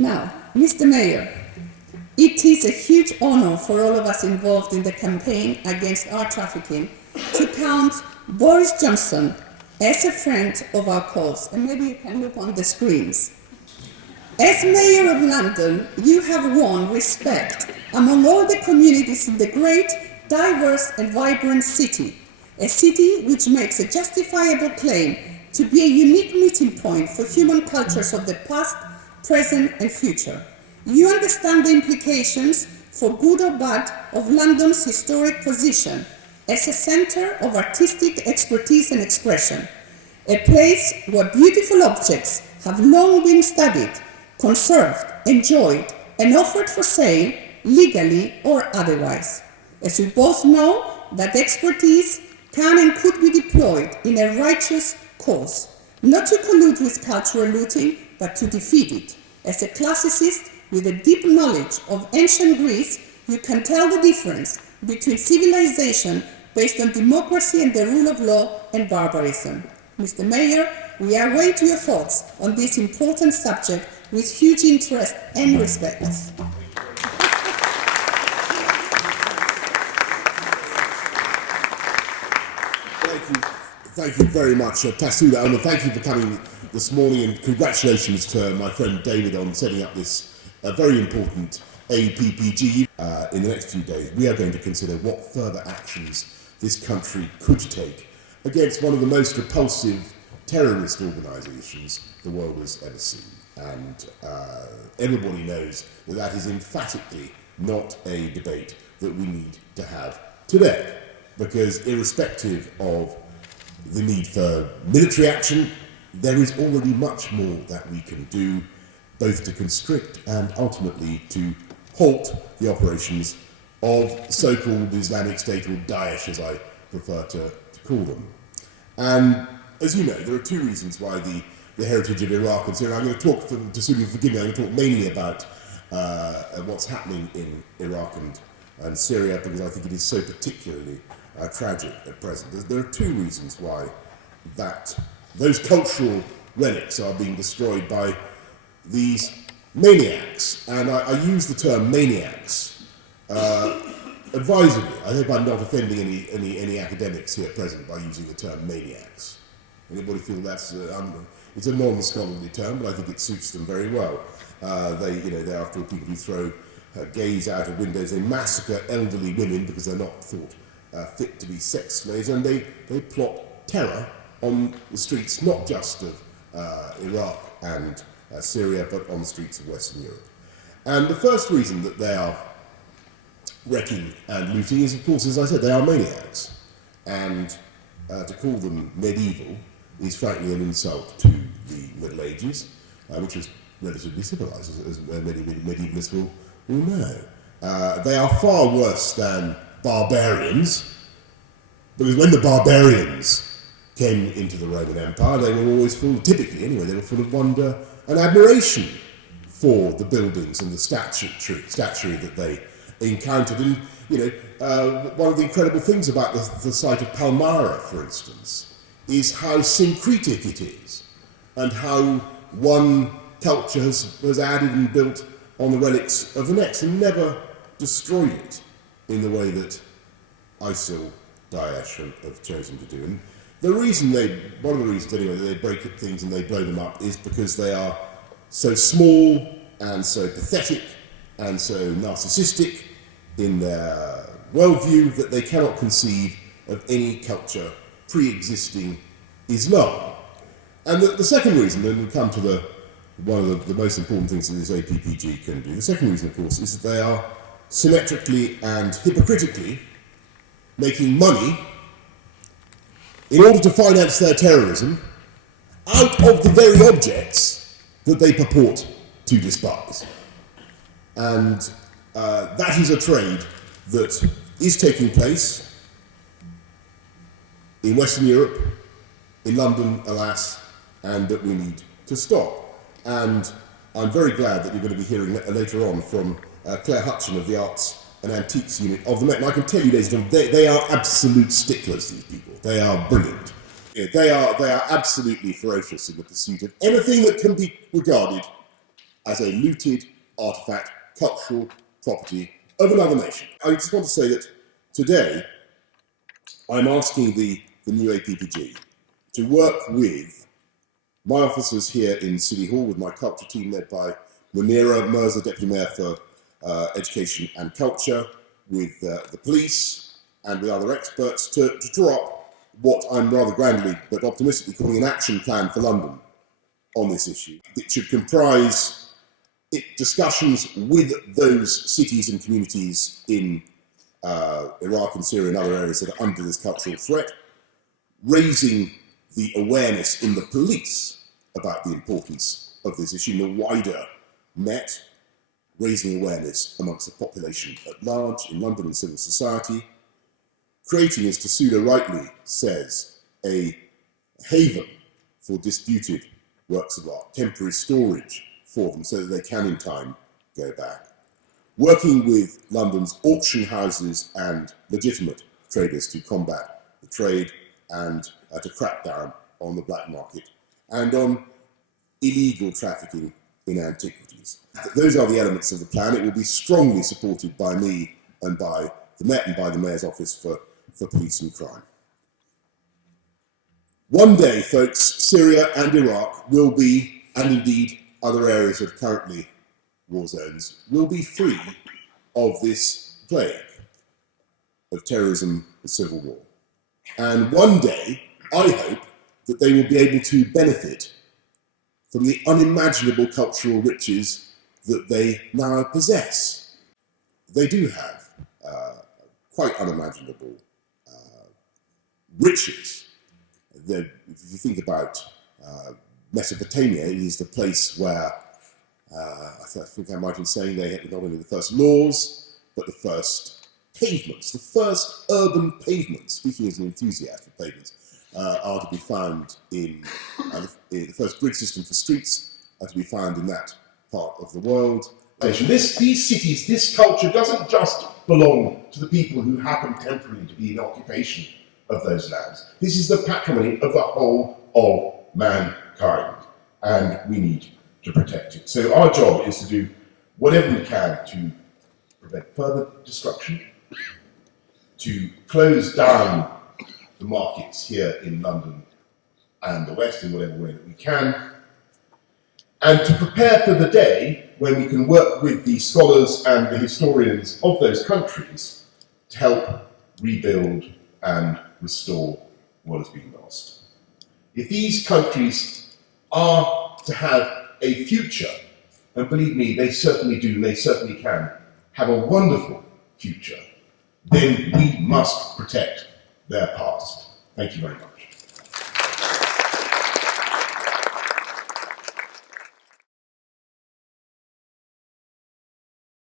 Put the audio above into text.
Now, Mr. Mayor, it is a huge honor for all of us involved in the campaign against art trafficking to count Boris Johnson as a friend of our cause. And maybe you can look on the screens. As Mayor of London, you have won respect among all the communities in the great, diverse and vibrant city, a city which makes a justifiable claim to be a unique meeting point for human cultures of the past, present and future. You understand the implications, for good or bad, of London's historic position as a centre of artistic expertise and expression, a place where beautiful objects have long been studied, conserved, enjoyed, and offered for sale, legally or otherwise. As we both know, that expertise can and could be deployed in a righteous cause, not to collude with cultural looting, but to defeat it. As a classicist with a deep knowledge of ancient Greece, you can tell the difference between civilization based on democracy and the rule of law and barbarism. Mr. Mayor, we await your thoughts on this important subject with huge interest and respect. Thank you very much, Tasoula, and thank you for coming this morning, and congratulations to my friend David on setting up this very important APPG. In the next few days, we are going to consider what further actions this country could take against one of the most repulsive terrorist organisations the world has ever seen. And everybody knows that that is emphatically not a debate that we need to have today, because irrespective of the need for military action, there is already much more that we can do, both to constrict and ultimately to halt the operations of so-called Islamic State, or Daesh as I prefer to call them. And as you know, there are two reasons why the heritage of Iraq and Syria. I'm going to talk, Tasoula, forgive me, I'm going to talk mainly about what's happening in Iraq and Syria, because I think it is so particularly tragic at present. There are two reasons why those cultural relics are being destroyed by these maniacs. And I use the term maniacs advisedly. I hope I'm not offending any academics here present by using the term maniacs. Anybody feel that's it's a non-scholarly term, but I think it suits them very well. They're after all people who throw gays out of windows. They massacre elderly women because they're not thought fit to be sex slaves, and they plot terror on the streets, not just of Iraq and Syria, but on the streets of Western Europe. And the first reason that they are wrecking and looting is, of course, as I said, they are maniacs. And to call them medieval is frankly an insult to the Middle Ages, which was relatively civilized, as many medievalists will know. They are far worse than barbarians, because when the barbarians came into the Roman Empire, they were always typically anyway, they were full of wonder and admiration for the buildings and the statuary that they encountered. And one of the incredible things about the site of Palmyra, for instance, is how syncretic it is, and how one culture has added and built on the relics of the next and never destroyed it in the way that ISIL, Daesh have chosen to do. And one of the reasons anyway that they break things and they blow them up is because they are so small and so pathetic and so narcissistic in their worldview that they cannot conceive of any culture pre-existing Islam. And the second reason, and we come to one of the most important things that this APPG can do, the second reason, of course, is that they are symmetrically and hypocritically making money in order to finance their terrorism out of the very objects that they purport to despise. And that is a trade that is taking place in Western Europe, in London, alas, and that we need to stop. And I'm very glad that you're going to be hearing later on from Claire Hutchin of the Arts and Antiques Unit of the Met. And I can tell you, ladies and gentlemen, they are absolute sticklers, these people. They are brilliant. They are absolutely ferocious in the pursuit of anything that can be regarded as a looted artefact, cultural property of another nation. I just want to say that today I'm asking the new APPG to work with my officers here in City Hall, with my culture team led by Munira Mirza, Deputy Mayor for Education and Culture, with the police and with other experts to draw up what I'm rather grandly but optimistically calling an action plan for London on this issue. It should comprise discussions with those cities and communities in Iraq and Syria and other areas that are under this cultural threat, raising the awareness in the police about the importance of this issue in the wider net, raising awareness amongst the population at large in London and civil society, creating, as Tasoula rightly says, a haven for disputed works of art, temporary storage for them so that they can in time go back, working with London's auction houses and legitimate traders to combat the trade and to crack down on the black market and on illegal trafficking in antiquities. Those are the elements of the plan. It will be strongly supported by me and by the Met and by the Mayor's Office for Police and Crime. One day, folks, Syria and Iraq will be, and indeed other areas that are currently war zones, will be free of this plague of terrorism and civil war. And one day, I hope that they will be able to benefit from the unimaginable cultural riches that they now possess. They do have quite unimaginable riches. If you think about Mesopotamia, it is the place where, I think I might be saying they had not only the first laws, but the first pavements, the first urban pavements, speaking as an enthusiast for pavements, are to be found in the first grid system for streets are to be found in that part of the world. These cities, this culture doesn't just belong to the people who happen temporarily to be in occupation of those lands. This is the patrimony of the whole of mankind, and we need to protect it. So our job is to do whatever we can to prevent further destruction, to close down the markets here in London and the West in whatever way that we can, and to prepare for the day when we can work with the scholars and the historians of those countries to help rebuild and restore what has been lost. If these countries are to have a future, and believe me, they certainly do, they certainly can, have a wonderful future, then we must protect their past. Thank you very much.